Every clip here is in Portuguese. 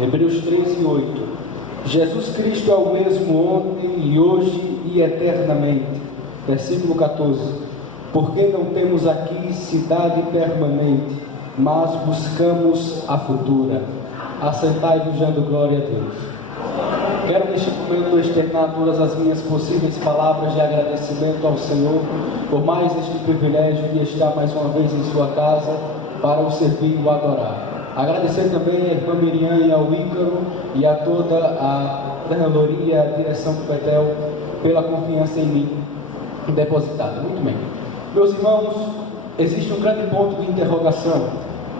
Hebreus 13:8. Jesus Cristo é o mesmo ontem e hoje e eternamente. Versículo 14. Porque não temos aqui cidade permanente, mas buscamos a futura. Assentai-vos dando glória a Deus. Quero neste momento externar todas as minhas possíveis palavras de agradecimento ao Senhor por mais este privilégio de estar mais uma vez em sua casa para o servir e o adorar. Agradecer também à irmã Miriam e ao Ícaro e a toda a coordenadoria e a direção do Betel pela confiança em mim depositada. Muito bem. Meus irmãos, existe um grande ponto de interrogação,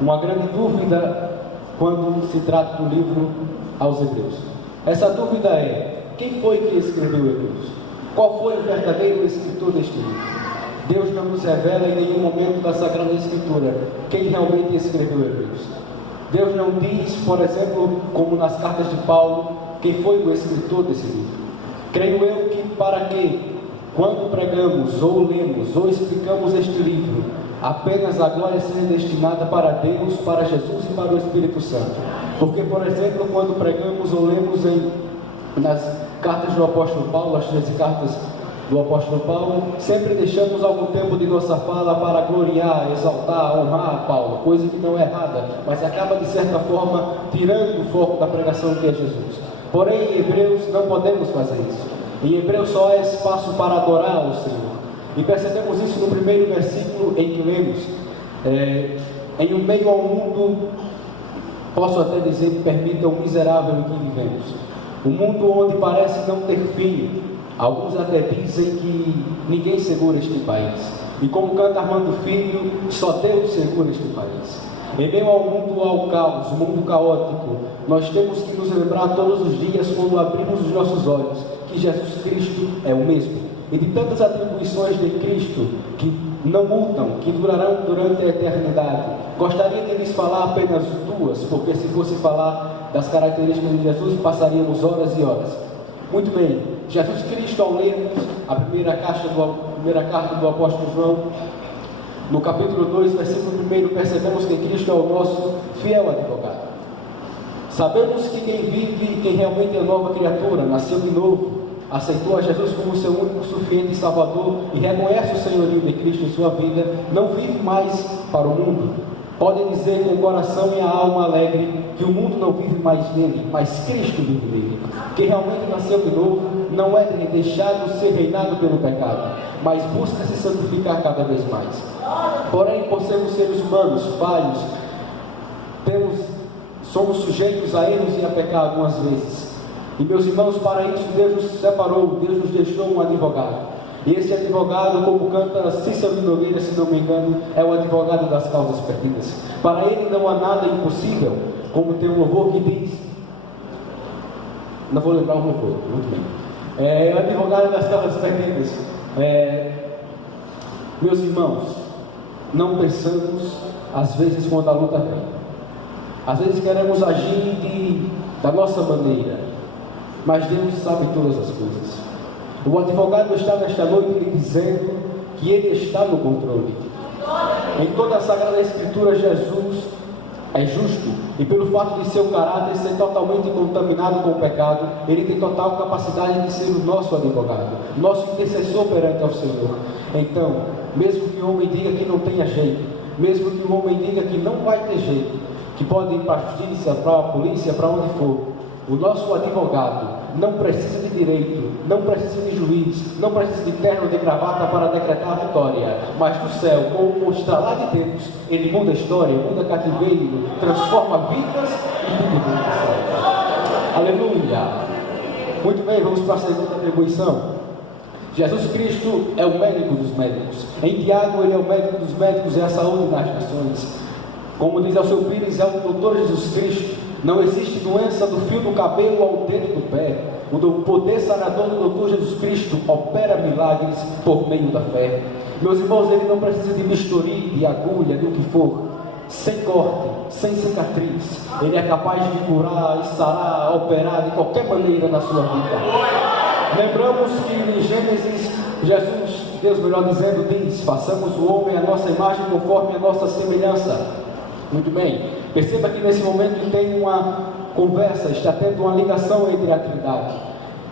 uma grande dúvida quando se trata do livro aos Hebreus. Essa dúvida é: quem foi que escreveu Hebreus? Qual foi o verdadeiro escritor deste livro? Deus não nos revela em nenhum momento da Sagrada Escritura quem realmente escreveu Hebreus. Deus não diz, por exemplo, como nas cartas de Paulo, quem foi o escritor desse livro. Creio eu que para que, quando pregamos, ou lemos, ou explicamos este livro, apenas a glória seja destinada para Deus, para Jesus e para o Espírito Santo. Porque, por exemplo, quando pregamos ou lemos nas cartas do apóstolo Paulo, as 13 cartas do apóstolo Paulo, sempre deixamos algum tempo de nossa fala para gloriar, exaltar, honrar Paulo, coisa que não é errada, mas acaba de certa forma tirando o foco da pregação que é Jesus. Porém, em Hebreus não podemos fazer isso. Em Hebreus só há espaço para adorar o Senhor. E percebemos isso no primeiro versículo em que lemos: em um meio ao mundo, posso até dizer que permita o miserável em que vivemos. Um mundo onde parece não ter fim. Alguns até dizem que ninguém segura este país. E como canta Armando Filho, só Deus segura este país. Em meio ao mundo ao caos, o mundo caótico, nós temos que nos lembrar todos os dias, quando abrimos os nossos olhos, que Jesus Cristo é o mesmo. E de tantas atribuições de Cristo que não mudam, que durarão durante a eternidade. Gostaria de lhes falar apenas duas, porque se fosse falar das características de Jesus, passaríamos horas e horas. Muito bem, Jesus Cristo, ao lermos a primeira carta do apóstolo João, no capítulo 2, versículo 1, percebemos que Cristo é o nosso fiel advogado. Sabemos que quem vive, quem realmente é nova criatura, nasceu de novo, aceitou a Jesus como seu único, suficiente Salvador e reconhece o senhorio de Cristo em sua vida, não vive mais para o mundo. Pode dizer com o coração e a alma alegre que o mundo não vive mais nele, mas Cristo vive nele. Quem realmente nasceu de novo não é deixado ser reinado pelo pecado, mas busca se santificar cada vez mais. Porém, por sermos seres humanos, falhos, somos sujeitos a erros e a pecar algumas vezes. E meus irmãos, para isso Deus nos separou, Deus nos deixou um advogado. E esse advogado, como canta Cícero de Nogueira, se não me engano, é o advogado das causas perdidas. Para ele não há nada impossível, como tem um louvor que diz, não vou lembrar o louvor, muito bem. É o advogado das causas perdidas. Meus irmãos, não pensamos, às vezes, quando a luta vem. Às vezes queremos agir da nossa maneira, mas Deus sabe todas as coisas. O advogado está nesta noite lhe dizendo que Ele está no controle. Em toda a Sagrada Escritura, Jesus é justo, e pelo fato de seu caráter ser totalmente contaminado com o pecado, Ele tem total capacidade de ser o nosso advogado, nosso intercessor perante ao Senhor. Então, mesmo que o homem diga que não tenha jeito, mesmo que o homem diga que não vai ter jeito, que pode ir para a justiça, para a polícia, para onde for, o nosso advogado não precisa de direito, não precisa de juiz, não precisa de terno de gravata para decretar a vitória, mas do céu, com o estralar de dedos, ele muda a história, muda cativeiro, transforma vidas e tudo muda. Aleluia! Muito bem, vamos para a segunda atribuição. Jesus Cristo é o médico dos médicos. Em Tiago, ele é o médico dos médicos, é a saúde das nações. Como diz ao seu Pires, é o doutor Jesus Cristo. Não existe doença do fio do cabelo ao dedo do pé. O poder sarador do doutor Jesus Cristo opera milagres por meio da fé. Meus irmãos, ele não precisa de bisturi, de agulha, do que for. Sem corte, sem cicatriz. Ele é capaz de curar, sarar, operar de qualquer maneira na sua vida. Lembramos que em Gênesis, Jesus, Deus melhor dizendo, diz: façamos o homem à nossa imagem conforme a nossa semelhança. Muito bem. Perceba que nesse momento tem uma conversa, está tendo uma ligação entre a Trindade.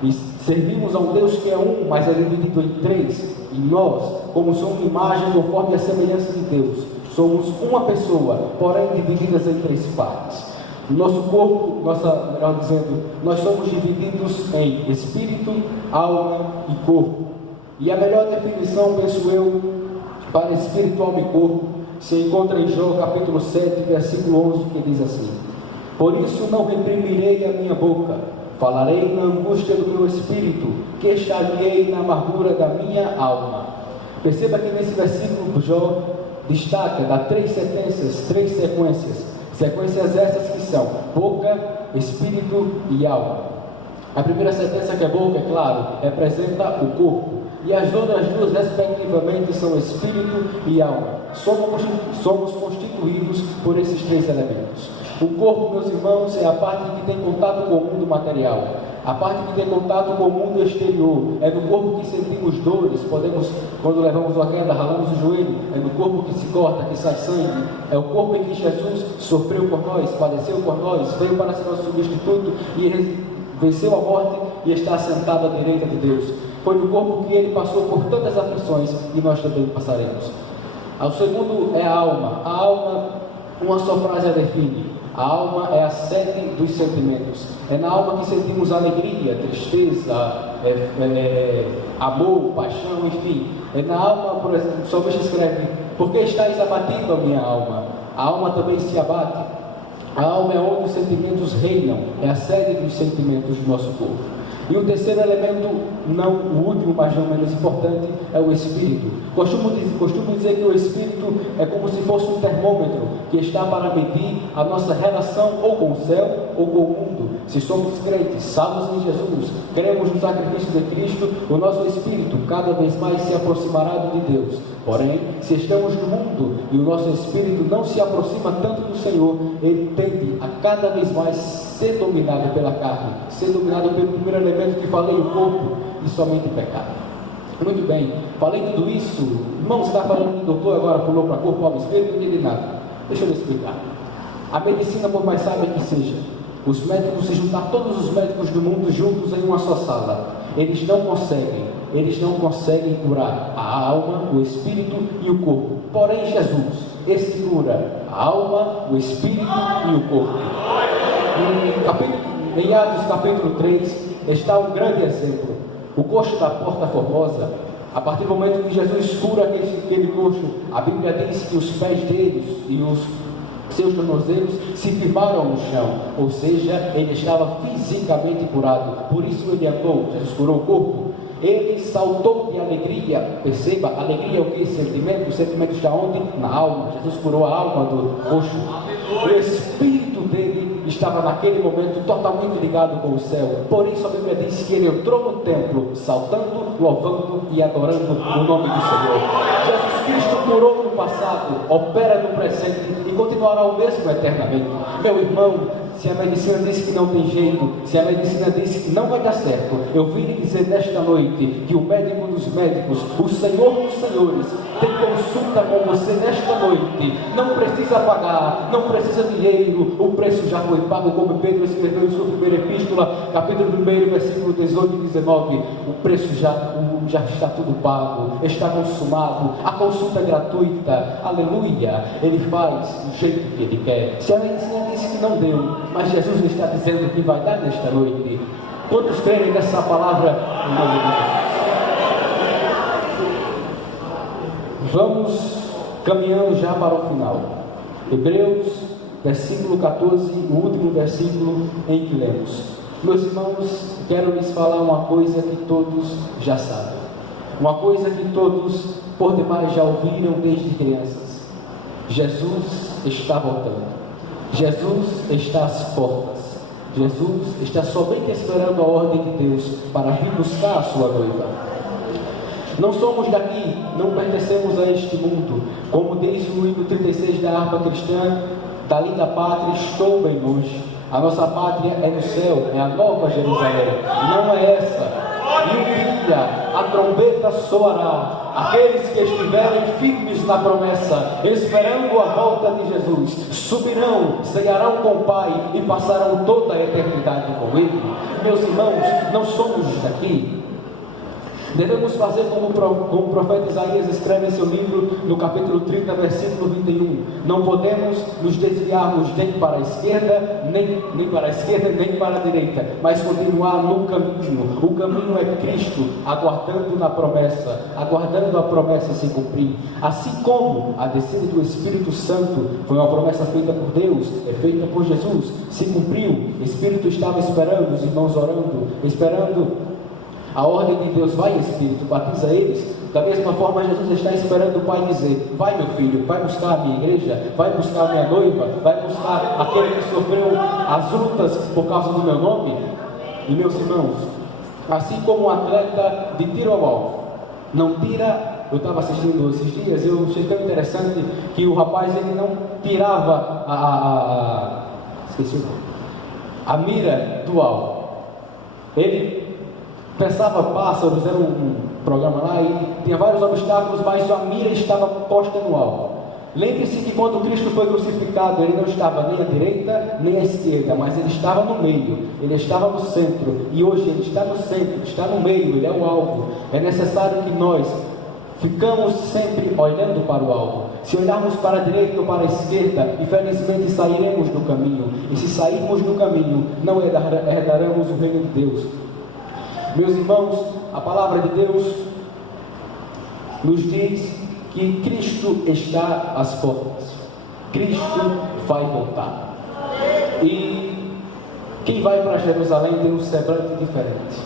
E servimos a um Deus que é um, mas é dividido em três. E nós, como somos imagem conforme a semelhança de Deus, somos uma pessoa, porém divididas em três partes. Nosso corpo, melhor dizendo, nós somos divididos em espírito, alma e corpo. E a melhor definição, penso eu, para espírito, alma e corpo, se encontra em João capítulo 7, versículo 11, que diz assim: por isso não reprimirei a minha boca, falarei na angústia do meu espírito, queixar-me-ei na amargura da minha alma. Perceba que nesse versículo João destaca, dá três sequências essas que são boca, espírito e alma. A primeira sentença, que é boca, é claro, representa o corpo, e as outras duas respectivamente são espírito e alma. Somos constituídos por esses três elementos. O corpo, meus irmãos, é a parte que tem contato com o mundo material, a parte que tem contato com o mundo exterior. É no corpo que sentimos dores, quando levamos uma queda, ralamos o joelho. É no corpo que se corta, que sai sangue. É o corpo em que Jesus sofreu por nós, padeceu por nós, veio para ser nosso substituto e venceu a morte e está sentado à direita de Deus. Foi no corpo que ele passou por tantas aflições e nós também passaremos. O segundo é a alma. A alma, uma só frase a define: a alma é a sede dos sentimentos. É na alma que sentimos alegria, tristeza, amor, paixão, enfim. É na alma, por exemplo, o salmista escreve: por que estáis abatido, a minha alma? A alma também se abate. A alma é onde os sentimentos reinam, é a sede dos sentimentos do nosso corpo. E o terceiro elemento, não o último, mas não menos importante, é o espírito. Costumo dizer que o espírito é como se fosse um termômetro que está para medir a nossa relação ou com o céu ou com o mundo. Se somos crentes, salvos em Jesus, cremos no sacrifício de Cristo, o nosso espírito cada vez mais se aproximará de Deus. Porém, se estamos no mundo e o nosso espírito não se aproxima tanto do Senhor, ele tende a cada vez mais ser dominado pela carne, ser dominado pelo primeiro elemento que falei, o corpo, e somente o pecado. Muito bem, falei tudo isso. Irmão, você está falando que o doutor agora pulou para corpo, alma e espírito? Não entendi nada. Deixa eu explicar. A medicina, por mais sábia que seja, os médicos, se juntar todos os médicos do mundo juntos em uma só sala, eles não conseguem curar a alma, o espírito e o corpo. Porém, Jesus, esse cura a alma, o espírito e o corpo. Em Atos capítulo 3 está um grande exemplo. O coxo da Porta Formosa, a partir do momento que Jesus cura aquele coxo, a Bíblia diz que os pés deles e os seus tornozelos se firmaram no chão, ou seja, ele estava fisicamente curado. Por isso ele andou. Jesus curou o corpo. Ele saltou de alegria. Perceba, alegria é o que? Sentimento. O sentimento está onde? Na alma. Jesus curou a alma do coxo. O espírito dele estava naquele momento totalmente ligado com o céu. Por isso a Bíblia diz que ele entrou no templo saltando, louvando e adorando o nome do Senhor. Jesus Cristo curou no passado, opera no presente e continuará o mesmo eternamente. Meu irmão, se a medicina diz que não tem jeito, se a medicina diz que não vai dar certo, eu vim lhe dizer nesta noite que o médico dos médicos, o Senhor dos senhores, tem consulta com você nesta noite. Não precisa pagar, não precisa dinheiro, o preço já foi pago, como Pedro escreveu em sua primeira epístola, capítulo 1, versículo 18 e 19. O preço já está tudo pago, está consumado, a consulta é gratuita, aleluia. Ele faz do jeito que ele quer. Se a medicina disse que não deu, mas Jesus está dizendo que vai dar nesta noite. Quantos creem nessa palavra em nome de Jesus? Vamos caminhando já para o final. Hebreus, versículo 14, o último versículo em que lemos. Meus irmãos, quero lhes falar uma coisa que todos já sabem. Uma coisa que todos, por demais, já ouviram desde crianças. Jesus está voltando. Jesus está às portas. Jesus está somente esperando a ordem de Deus para vir buscar a sua noiva. Não somos daqui, não pertencemos a este mundo. Como diz o hino 36 da harpa cristã, da linda pátria estou bem longe. A nossa pátria é no céu, é a nova Jerusalém. Não é essa. E um dia a trombeta soará aqueles que estiverem firmes na promessa, esperando a volta de Jesus, subirão, cearão com o Pai e passarão toda a eternidade com Ele. Meus irmãos, não somos daqui. Devemos fazer como o profeta Isaías escreve em seu livro, no capítulo 30, versículo 21. Não podemos nos desviarmos nem para a esquerda, nem para a esquerda, nem para a direita, mas continuar no caminho. O caminho é Cristo, aguardando a promessa se cumprir. Assim como a descida do Espírito Santo foi uma promessa feita por Deus, é feita por Jesus, se cumpriu. O Espírito estava esperando, os irmãos orando, esperando a ordem de Deus: vai Espírito, batiza eles. Da mesma forma, Jesus está esperando o Pai dizer: vai meu filho, vai buscar a minha igreja, vai buscar a minha noiva, vai buscar aquele que sofreu as lutas por causa do meu nome. E meus irmãos, assim como um atleta de tiro ao alvo não tira, eu estava assistindo esses dias, eu achei tão interessante que o rapaz, ele não tirava a mira do alvo. Ele pensava pássaros, era um programa lá e tinha vários obstáculos, mas a mira estava posta no alvo. Lembre-se que quando Cristo foi crucificado, Ele não estava nem à direita nem à esquerda, mas Ele estava no meio, Ele estava no centro. E hoje Ele está no centro, está no meio, Ele é o alvo. É necessário que nós ficamos sempre olhando para o alvo. Se olharmos para a direita ou para a esquerda, infelizmente sairemos do caminho. E se sairmos do caminho, não herdaremos o reino de Deus. Meus irmãos, a palavra de Deus nos diz que Cristo está às portas. Cristo vai voltar. E quem vai para Jerusalém tem um semblante diferente.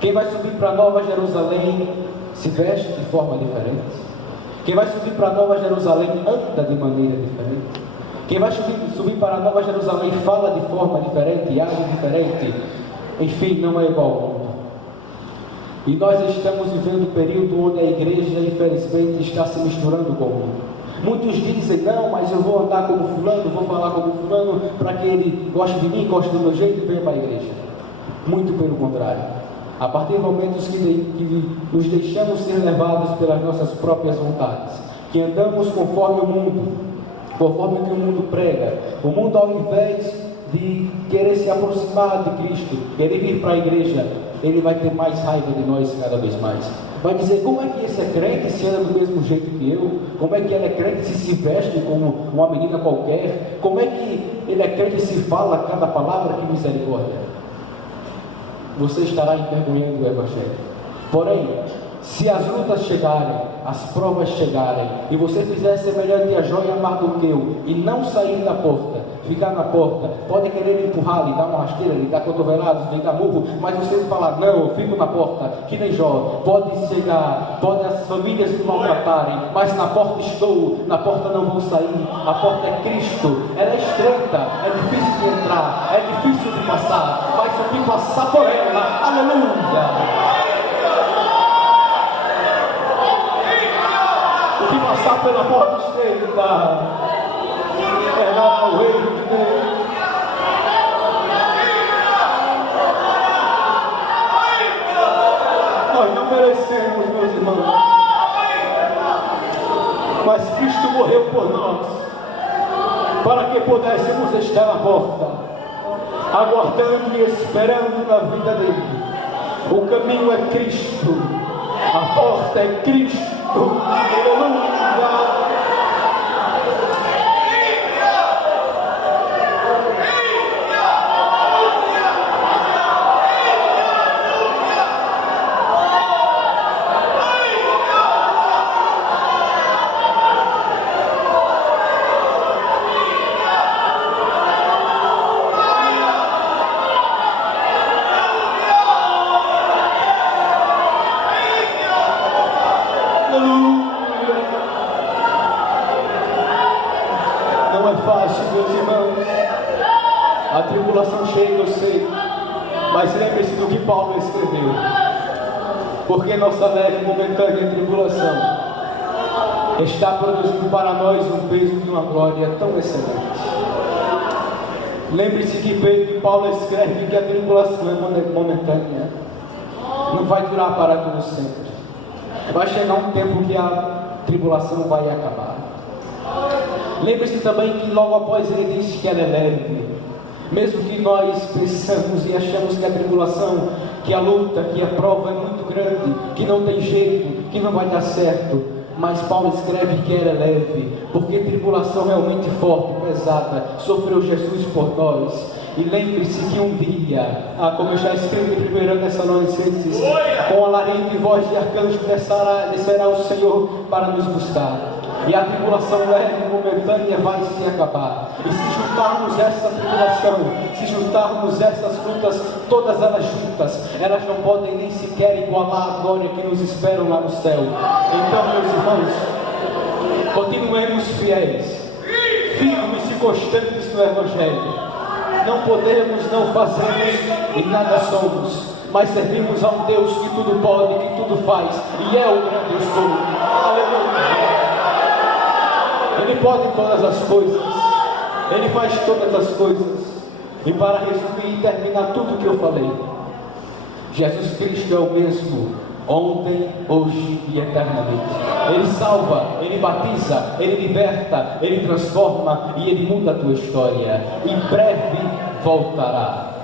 Quem vai subir para Nova Jerusalém se veste de forma diferente. Quem vai subir para Nova Jerusalém anda de maneira diferente. Quem vai subir para Nova Jerusalém fala de forma diferente, age diferente. Enfim, não é igual ao mundo. E nós estamos vivendo um período onde a igreja, infelizmente, está se misturando com o mundo. Muitos dizem: não, mas eu vou andar como fulano, vou falar como fulano, para que ele goste de mim, goste do meu jeito e venha para a igreja. Muito pelo contrário. A partir do momento que nos deixamos ser levados pelas nossas próprias vontades, que andamos conforme o mundo, conforme o que o mundo prega, o mundo, ao invés de querer se aproximar de Cristo, querer vir para a igreja, ele vai ter mais raiva de nós cada vez mais. Vai dizer: como é que esse é crente se anda do mesmo jeito que eu? Como é que ele é crente se veste como uma menina qualquer? Como é que ele é crente se fala cada palavra? Que misericórdia! Você estará envergonhando o Evangelho. Porém, se as lutas chegarem, as provas chegarem, e você fizer semelhante a Jó e a Mardoqueu, e não sair da porta, ficar na porta, pode querer empurrar, lhe dar uma rasteira, lhe dar cotoveladas, lhe dar murro, mas você falar: não, eu fico na porta, que nem Jó. Pode chegar, pode as famílias me maltratarem, mas na porta estou, na porta não vou sair. A porta é Cristo, ela é estreita, é difícil de entrar, é difícil de passar, mas eu vim passar por ela. Aleluia! Que passar pela porta estreita é lá o reino de Deus. Nós não merecemos, meus irmãos, mas Cristo morreu por nós, para que pudéssemos estar na porta, aguardando e esperando na vida dele. O caminho é Cristo, a porta é Cristo. Aleluia! Não é fácil, meus irmãos. A tribulação chega, eu sei. Mas lembre-se do que Paulo escreveu. Porque nossa leve e momentânea tribulação está produzindo para nós um peso de uma glória tão excelente. Lembre-se que Paulo escreve que a tribulação é momentânea. Não vai durar para todo sempre. Vai chegar um tempo que a tribulação vai acabar. Lembre-se também que logo após ele disse que ela é leve. Mesmo que nós pensamos e achamos que a tribulação, que a luta, que a prova é muito grande, que não tem jeito, que não vai dar certo, mas Paulo escreve que ela é leve, porque tribulação realmente forte, pesada, sofreu Jesus por nós. E lembre-se que um dia, como está escrito em 1 Tessalonicenses, com alarido e voz de arcanjo descerá o Senhor para nos buscar. E a tribulação leve e momentânea vai se acabar. E se juntarmos essa tribulação, se juntarmos essas lutas, todas elas juntas, elas não podem nem sequer igualar a glória que nos esperam lá no céu. Então, meus irmãos, continuemos fiéis, firmes e constantes no Evangelho. Não podemos, não fazemos e nada somos, mas servimos a um Deus que tudo pode, que tudo faz, e é o grande eu sou. Aleluia! Ele pode todas as coisas, Ele faz todas as coisas. E para resumir e terminar tudo que eu falei, Jesus Cristo é o mesmo ontem, hoje e eternamente. Ele salva, Ele batiza, Ele liberta, Ele transforma e Ele muda a tua história. Em breve voltará.